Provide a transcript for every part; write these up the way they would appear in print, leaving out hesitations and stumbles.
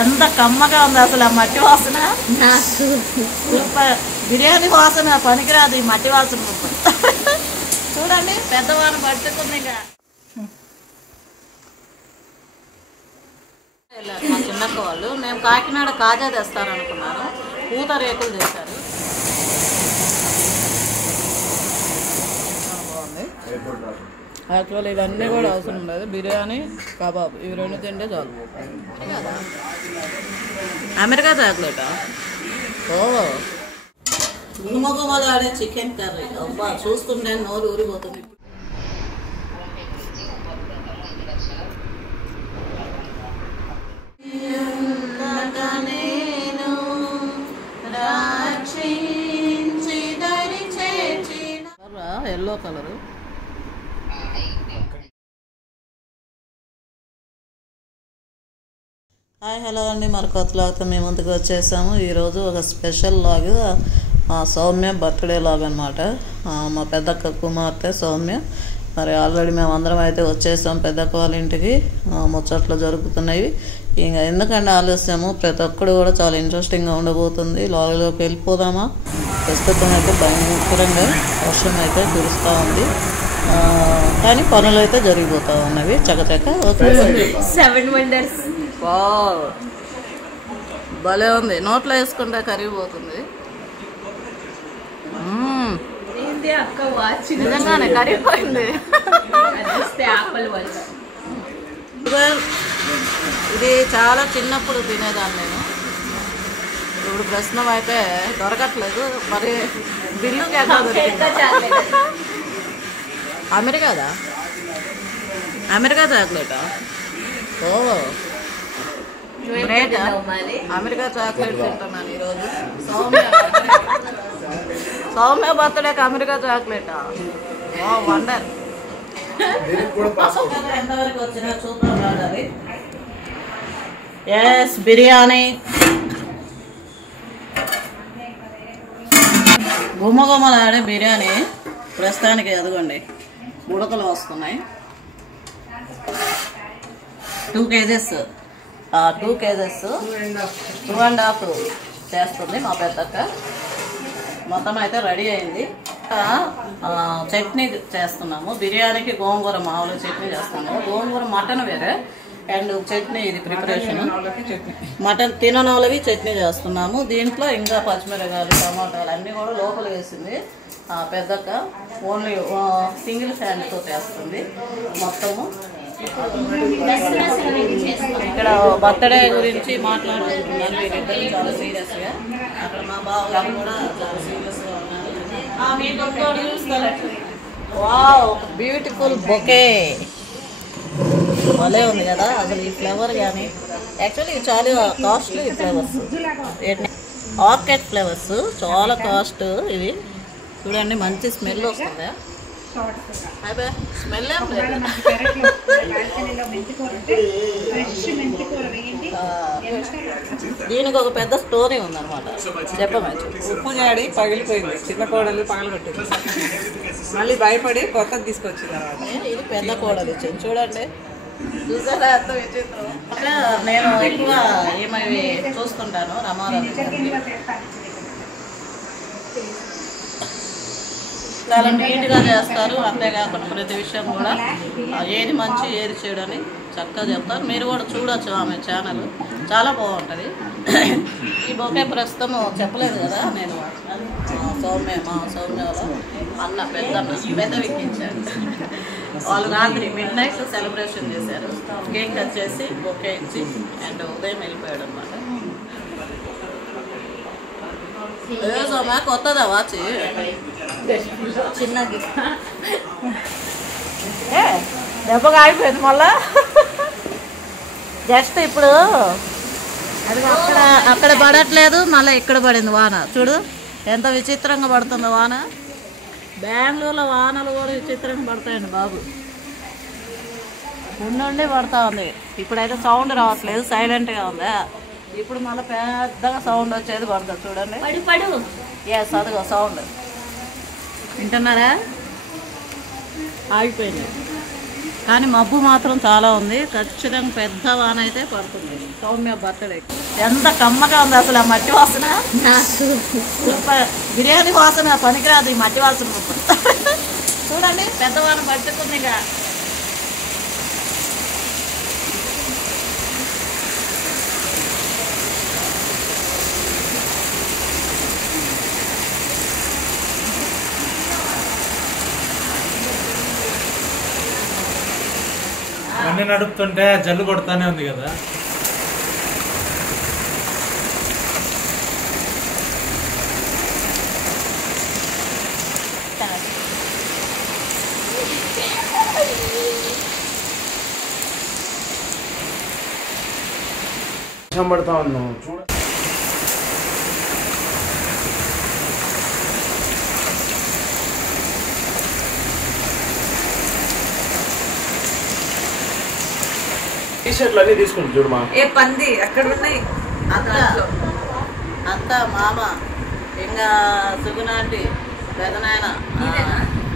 ఎంత కమ్మగా ఉంది అసలు ఆ మట్టి వాసన. సూపర్. బిర్యానీ వాసన పనికిరాదు ఈ మట్టి వాసన. చూడండి పెద్దవాళ్ళు పట్టుకుంది. ఇక వెళ్ళారు మా చిన్నక్క వాళ్ళు. మేము కాకినాడ కాజా తెస్తారనుకున్నాను, పూత రేకులు చేశారు. బాగుంది. యాక్చువల్ ఇవన్నీ కూడా అవసరం లేదు, బిర్యానీ కబాబ్ ఇవి రెండు తింటే చాలు. అమెరికా చాక్లెటా? ఓ గుమగుమలు ఆడే చికెన్ కర్రీ. అబ్బా చూస్తుంటే నోరు ఊరిపోతుంది. Yellow colour. హాయ్ హలో అండి, మరి కొత్త లాగ్తో మేము ముందుకు వచ్చేసాము. ఈరోజు ఒక special log, Soumya birthday log అనమాట. మా పెద్దక్క కుమార్తె సౌమ్య. మరి ఆల్రెడీ మేము అందరం అయితే వచ్చేసాం పెద్దక్క వాళ్ళ ఇంటికి. ముచ్చట్లు జరుగుతున్నాయి. ఇంకా ఎందుకంటే ఆలస్యము, ప్రతి ఒక్కడు కూడా చాలా ఇంట్రెస్టింగ్గా ఉండబోతుంది. లాగ్లోకి వెళ్ళిపోదామా? ప్రస్తుతం అయితే భయంకరంగా వర్షం అయితే కురుస్తూ ఉంది, కానీ పనులు అయితే జరిగిపోతూ ఉన్నవి చకచక. భలే ఉంది, నోట్లో వేసుకుంటే కరిగిపోతుంది. నిజంగానే కరిగిపోయింది. ఇది చాలా చిన్నప్పుడు తినేదాన్ని నేను. ఇప్పుడు ప్రశ్న అయితే దొరకట్లేదు. మరి బిల్లుకి ఎక్కడ దొరికింది? అమెరికాదా? అమెరికా చాక్లెటా? ఓ గ్రేట్. అమెరికా చాక్లెట్ తింటున్నాను ఈరోజు. సౌమ్య బర్త్డేకి అమెరికా చాక్లెటా? ఓ వండర్. ఎంతవరకు వచ్చినా చూద్దాం. రాడాలి. ఎస్, బిర్యానీ గుమ్మగుమ్మలాడే బిర్యానీ ప్రస్తుతానికి. ఎదుగోండి ఉడకలు వస్తున్నాయి. 2 kgs 2.5 చేస్తుంది మా పెద్దక్క. మొత్తం అయితే రెడీ అయింది. చట్నీ చేస్తున్నాము. బిర్యానీకి గోంగూర మామూలు చట్నీ చేస్తాము. గోంగూర మటన్ వేరే, అండ్ చట్నీ ఇది ప్రిపరేషన్. మటన్ తిననోళ్ళకి చట్నీ చేస్తున్నాము. దీంట్లో ఇంకా పచ్చిమిరకాయలు, టమాటాలు అన్నీ కూడా లోపల వేసింది పెద్దక్క. ఓన్లీ సింగిల్ హ్యాండ్తో చేస్తుంది మొత్తము. ఇక్కడ బర్త్డే గురించి మాట్లాడుకుంటున్నారు వీరిద్దరు చాలా సీరియస్గా. అక్కడ మా బావగారు కూడా చాలా సీరియస్గా ఉన్నారు. Wow, beautiful bouquet. భలే ఉంది కదా అసలు ఈ ఫ్లేవర్. కానీ యాక్చువల్లీ ఇవి చాలా కాస్ట్లీ ఫ్లేవర్స్. ఆర్కిడ్ ఫ్లేవర్స్ చాలా కాస్ట్ ఇవి. చూడండి మంచి స్మెల్ వస్తుంది. స్మెల్ ఏం లేదు. దీనికి ఒక పెద్ద స్టోరీ ఉందన్నమాట, చెప్పవచ్చు. ఉప్పు జాడి పగిలిపోయింది, చిన్న కోడలు పగలగొట్టింది, మళ్ళీ భయపడి కొత్తది తీసుకొచ్చింది. ఇది పెద్ద కోడలు ఇచ్చింది. చూడండి చూసారా ఎంత విచిత్రం. అంటే నేను ఎక్కువ ఏమవి చూస్తుంటాను రమారావు. చాలా నీట్గా చేస్తారు. అంతేకాకుండా ప్రతి విషయం కూడా ఏది మంచి ఏది చెడు అని చక్కగా చెప్తారు. మీరు కూడా చూడొచ్చు ఆమె ఛానల్, చాలా బాగుంటుంది. ఈ బొకే ప్రస్తుతం చెప్పలేదు కదా నేను. మా సౌమ్య అన్న పెద్ద విక్కించారు. వాళ్ళు రాత్రి midnight సెలబ్రేషన్ చేశారు. కేక్ కట్ చేసి బొకే ఇచ్చి అండ్ ఉదయం వెళ్ళిపోయాడు అనమాట. సౌమ్య కొత్తదా వాచ్? చిన్నది దెబ్బగా అయిపోయింది మళ్ళా. జస్ట్ ఇప్పుడు అది అక్కడ పడట్లేదు, మళ్ళీ ఇక్కడ పడింది వాన. చూడు ఎంత విచిత్రంగా పడుతుందో వాన. బెంగళూరులో వానలు కూడా విచిత్రంగా పడతాయండి బాబు. ఉండి పడతా ఉంది. ఇప్పుడైతే సౌండ్ రావట్లేదు, సైలెంట్గా ఉందా. ఇప్పుడు మళ్ళీ పెద్దగా సౌండ్ వచ్చేది పడుతుంది. చూడండి. ఎస్, అదిగో సౌండ్ వింటున్నారా? ఆగిపోయింది. కానీ మబ్బు మాత్రం చాలా ఉంది. ఖచ్చితంగా పెద్ద వాన అయితే పడుతుంది సౌమ్య బర్త్డే. ఎంత కమ్మగా ఉంది అసలు ఆ మట్టి వాసన. సూపర్. బిర్యానీ వాసన పనికిరాదు ఈ మట్టి వాసన. చూడండి పెద్ద వాన పట్టుకుంది. ఇక అన్నీ నడుపుతుంటే జల్లు కొడతానే ఉంది కదా. పడతా ఉన్నాం చూడ. టీషర్ట్లు అన్నీ తీసుకుంటు చూడమా. ఏ పంది అక్కడ ఉన్నాయి. అత్త మామ ఇంకా సుగునాంటి పెదనాయన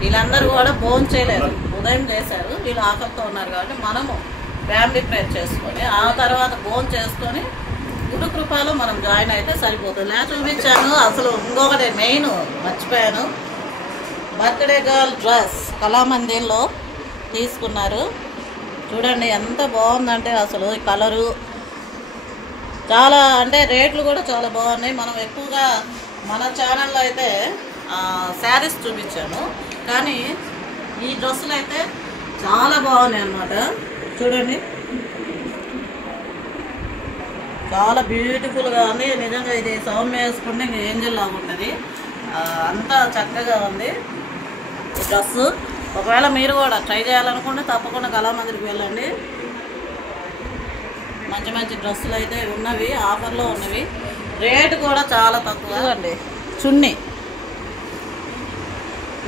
వీళ్ళందరూ కూడా భోజనం చేయలేరు. ఉదయం చేశారు. వీళ్ళు ఆకలితో ఉన్నారు కాబట్టి మనము ఫ్యామిలీ ప్రేర్ చేసుకొని ఆ తర్వాత భోజనం చేసుకొని గురు కృపలో మనం జాయిన్ అయితే సరిపోతుంది. నేను చూపించాను. అసలు ఇంకొకటి మెయిన్ మర్చిపోయాను. బర్త్డే గర్ల్ డ్రెస్ కళామందిర్లో తీసుకున్నారు. చూడండి ఎంత బాగుందంటే అసలు ఈ కలరు చాలా, అంటే రేట్లు కూడా చాలా బాగున్నాయి. మనం ఎక్కువగా మన ఛానల్లో అయితే శారీస్ చూపించాను, కానీ ఈ డ్రెస్సులు అయితే చాలా బాగున్నాయి అన్నమాట. చూడండి చాలా బ్యూటిఫుల్గా ఉంది. నిజంగా ఇది సౌమ్య వేసుకుంటే ఇంకా ఏంజల్ లాగా ఉంటుంది. అంతా చక్కగా ఉంది ఈ డ్రెస్సు. ఒకవేళ మీరు కూడా ట్రై చేయాలనుకుంటే తప్పకుండా కళామందిరికి వెళ్ళండి. మంచి మంచి డ్రెస్సులు అయితే ఉన్నవి, ఆఫర్లో ఉన్నవి. రేటు కూడా చాలా తక్కువ అండి. చున్నీ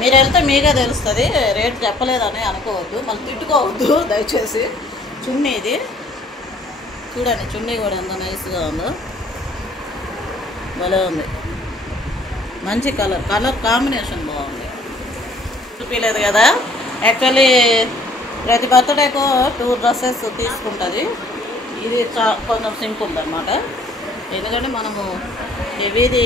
మీరు వెళ్తే మీకే తెలుస్తుంది. రేటు చెప్పలేదని అనుకోవద్దు, మళ్ళీ తిట్టుకోవద్దు దయచేసి. చున్నీ ఇది చూడండి. చున్నీ కూడా ఎంత నైస్గా ఉందో, భలే ఉంది. మంచి కలర్ కాంబినేషన్ బాగుంది. చూపించలేదు కదా. యాక్చువల్లీ ప్రతి బర్త్డేకు 2 డ్రెస్సెస్ తీసుకుంటుంది. ఇది కొంచెం సింపుల్ అన్నమాట. ఎందుకంటే మనము హెవీది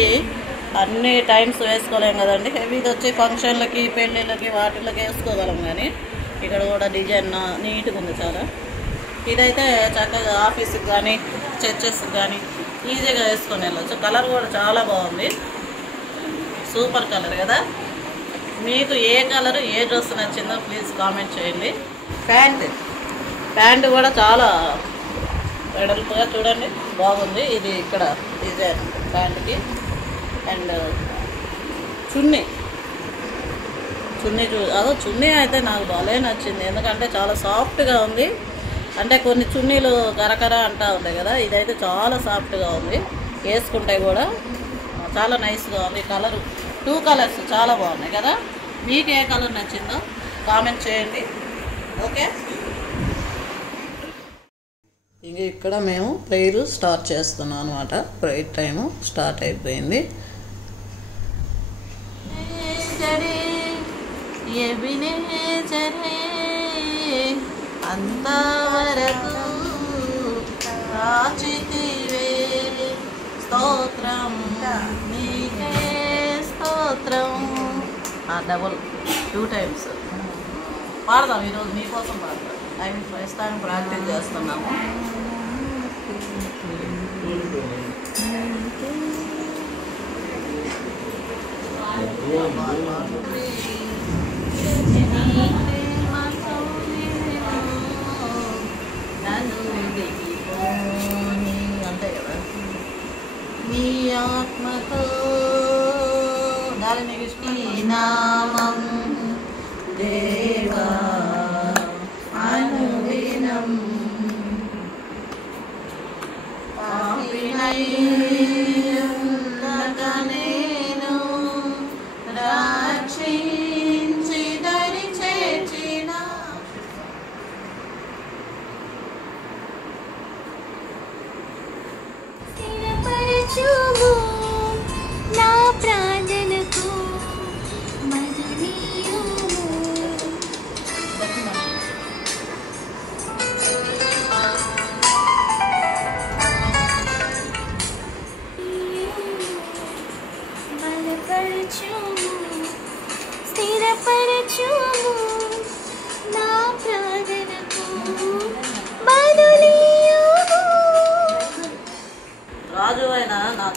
అన్ని టైమ్స్ వేసుకోలేము కదండి. హెవీది వచ్చి ఫంక్షన్లకి పెళ్ళిళ్ళకి వాటిళ్ళకి వేసుకోగలం, కానీ ఇక్కడ కూడా డిజైన్ నీట్గా ఉంది చాలా. ఇదైతే చక్కగా ఆఫీస్కి కానీ చర్చెస్కి కానీ ఈజీగా వేసుకొని వెళ్ళచ్చు. కలర్ కూడా చాలా బాగుంది. సూపర్ కలర్ కదా. మీకు ఏ కలర్ ఏ డ్రెస్ నచ్చిందో ప్లీజ్ కామెంట్ చేయండి. ప్యాంట్ కూడా చాలా వెడల్పుగా చూడండి బాగుంది. ఇది ఇక్కడ డిజైన్ ప్యాంట్కి. అండ్ చున్నీ చున్నీ అయితే నాకు బాగా నచ్చింది. ఎందుకంటే చాలా సాఫ్ట్గా ఉంది. అంటే కొన్ని చున్నీలు కరకర అంటూ ఉంటాయి కదా, ఇదైతే చాలా సాఫ్ట్గా ఉంది. వేసుకుంటే కూడా చాలా నైస్గా ఉంది. కలరు 2 కలర్స్ చాలా బాగున్నాయి కదా. మీకు ఏ కలర్ నచ్చిందో కామెంట్ చేయండి. ఓకే, ఇంక ఇక్కడ మేము ప్రేయర్ స్టార్ట్ చేస్తున్నాం అనమాట. ప్రేయర్ టైము స్టార్ట్ అయిపోయింది. అంతవరకు రాచితివే స్తోత్రం నీకే స్తోత్రం. డబుల్ 2 టైమ్స్ పాడదాం. ఈరోజు మీకోసం పాడతాం. ప్రస్తుతానికి ప్రాక్టీస్ చేస్తున్నాము. అంతే కదా. నీ ఆత్మతో దాని నామం దేవా అనుదినం నేను రక్షించి దరి చేర్చిన స్థిరపరచుము నా ప్రార్థనకు మరునీయుము.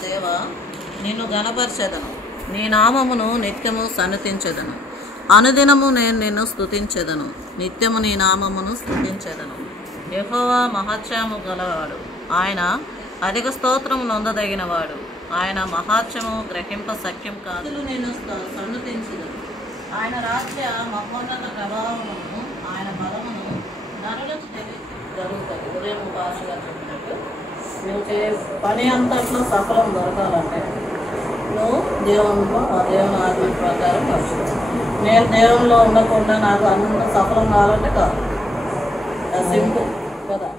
దేవ, నిన్ను గణపరచెదను, నీ నామమును నిత్యము సన్నతించెదను. అనుదినము నేను నిన్ను స్తుతించెదను, నిత్యము నీ నామమును స్తుతించెదను. యెహోవా మహాత్మ్యము గలవాడు, ఆయన అధిక స్తోత్రము నొందదగినవాడు, ఆయన మహాత్మ్యము గ్రహింప సఖ్యం కాదు. నేను సన్నతించెదను, ఆయన రాజ్య మహోన్నత ప్రభావమును, ఆయన బలమును నరులకు జరుగుతుంది. ఉదయం భాషగా చెప్పినట్టు నువ్వు పని అంతట్లో సఫలం దొరకాలంటే నువ్వు దేవునిలో ఆ దేవుని ఆజ్ఞ ప్రకారం నడుచుకో. నేను దేవునిలో ఉండకుండా నాకు అంత సఫలం కావాలంటే కాదు. సింపుల్ కదా.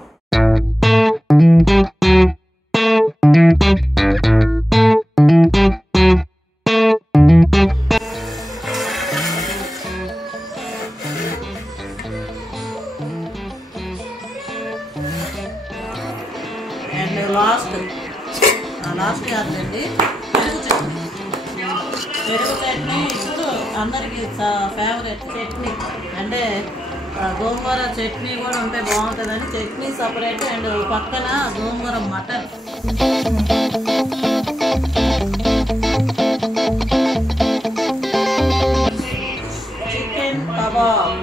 అండ్ లాస్ట్ కాదండి, పెరుగు చట్నీ. పెరుగు చట్నీ ఇప్పుడు అందరికీ ఫేవరెట్ చట్నీ. అంటే గోంగూర చట్నీ కూడా ఉంటే బాగుంటుందని చట్నీ సపరేట్, అండ్ పక్కన gongura mutton. Chicken kebab.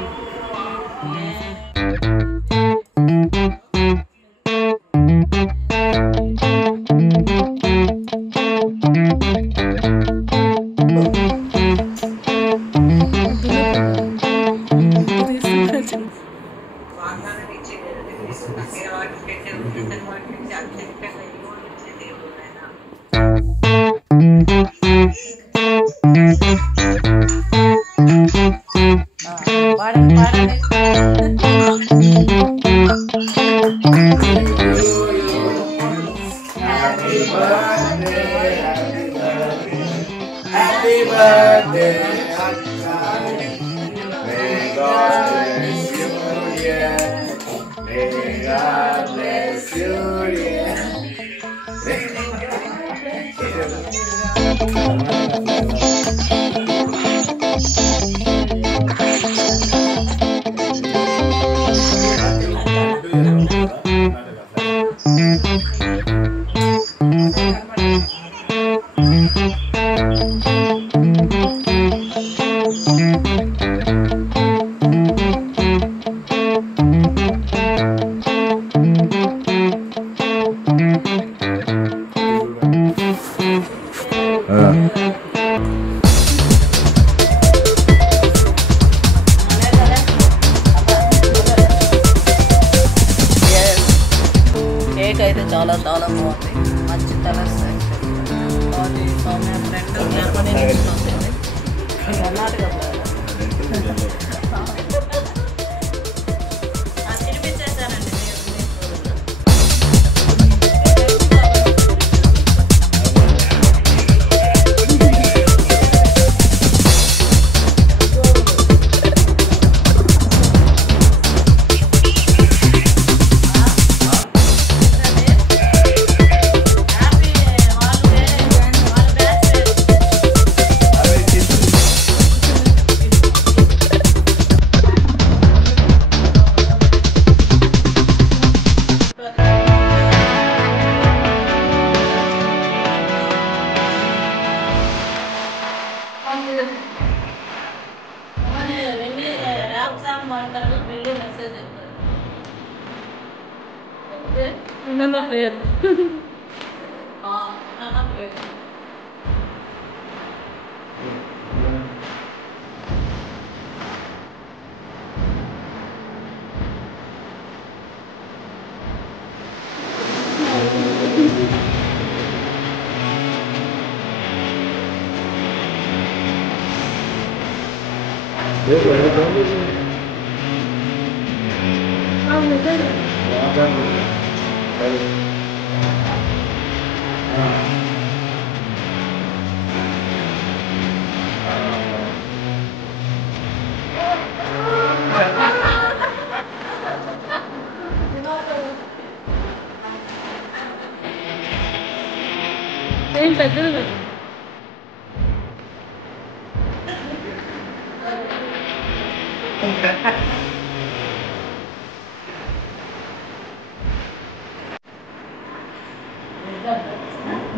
Happy birthday, may God bless you, yeah. May God bless you, yeah. Cake అయితే చాలా చాలా బాగుంది, మంచి కలర్స్. సౌమ్య ఫ్రెండ్ జర్మనీ నుంచి వస్తుంది, కర్ణాటక. తినిపించేసానండి.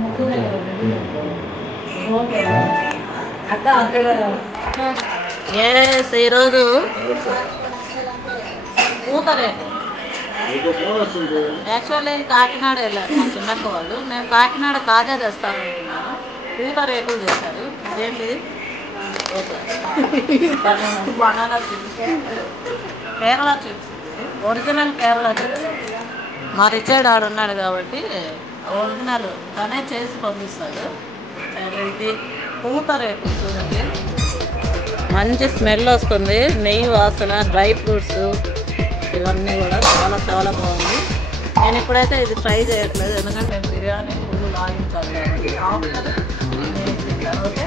ముగ్గురు ఈరోజు పూతరే యాక్చువల్లీ కాకినాడ వెళ్ళారు మా చిన్నక్క వాళ్ళు. నేను కాకినాడ కాజా తెస్తాను అనుకున్నాను. పూత రేకులు చేశారు. ఏంటి banana chips, Kerala chips, original Kerala chips. మా రిచర్డ్ ఆడున్నాడు కాబట్టి ఒరిజినల్ తనే చేసి పంపిస్తాడు. ఇది పూత రేకులు చూడండి, మంచి స్మెల్ వస్తుంది, నెయ్యి వాసన, డ్రై ఫ్రూట్స్ ఇవన్నీ కూడా చాలా చాలా బాగుంది. నేను ఇప్పుడైతే ఇది ట్రై చేయట్లేదు, ఎందుకంటే నేను బిర్యానీ ఫుల్ లాగించాలి కాబట్టి. ఓకే,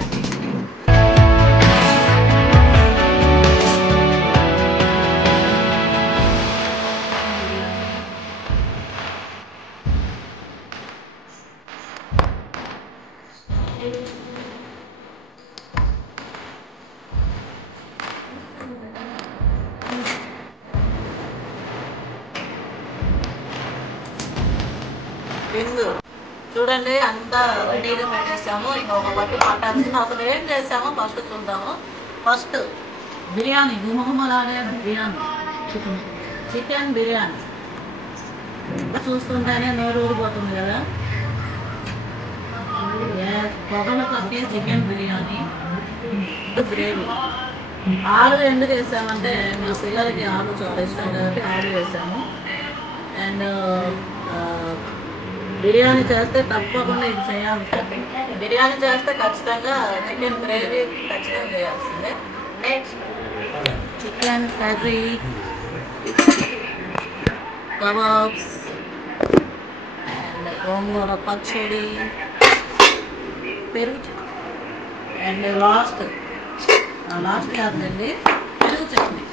బిందు చూడండి అంతా రెడీగా పెట్టేసాము. ఇంకొక పట్టు పట్టాల్సింది. అసలు ఏం చేసామో ఫస్ట్ చూద్దాము. ఫస్ట్ బిర్యానీ, గుమగుమలాడే బిర్యానీ, చికెన్ బిర్యానీ చూస్తుంటేనే నోరు ఊరిపోతుంది కదా. పొగలు కప్పి చికెన్ బిర్యానీ, గ్రేవీ. ఆలు ఎందుకు వేసామంటే మా పిల్లలకి ఆలు చాలా ఇష్టం కాబట్టి ఆలు వేసాము. అండ్ బిర్యానీ చేస్తే తప్పకుండా ఇది చేయాలి. బిర్యానీ చేస్తే ఖచ్చితంగా చికెన్ గ్రేవీ ఖచ్చితంగా చేయాల్సిందే. Next chicken curry, kebabs and gongura పచ్చడి, పెరుగు అండ్ లాస్ట్ కాదండి పెరుగు చట్నీ.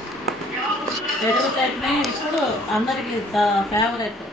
పెరుగు చట్నీ ఇప్పుడు అందరికీ ఫేవరెట్.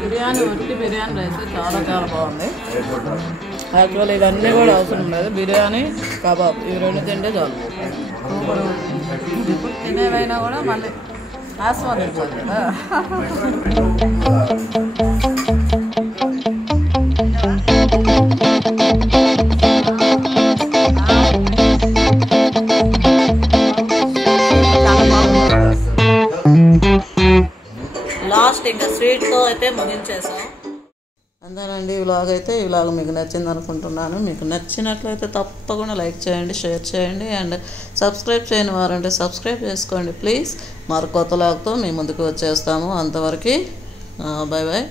బిర్యానీ ఉట్టి బిర్యానీ రైస్ చాలా చాలా బాగుంది. యాక్చువల్ ఇవన్నీ కూడా అవసరం లేదు. బిర్యానీ, కబాబ్ ఇవి రెండు తింటే చాలు. సూపర్. ఇప్పుడు తినేవైనా కూడా మళ్ళీ ఆస్వాదించాలి కదా. లాస్ట్ ఇంకా స్వీట్తో అయితే ముగించేసాం. అంతేనండి. ఈ వ్లాగ్ మీకు నచ్చింది అనుకుంటున్నాను. మీకు నచ్చినట్లయితే తప్పకుండా లైక్ చేయండి, షేర్ చేయండి అండ్ సబ్స్క్రైబ్ చేయని వారంటే సబ్స్క్రైబ్ చేసుకోండి ప్లీజ్. మరో కొత్త వ్లాగ్తో మీ ముందుకు వచ్చేస్తాము. అంతవరకు బాయ్ బాయ్.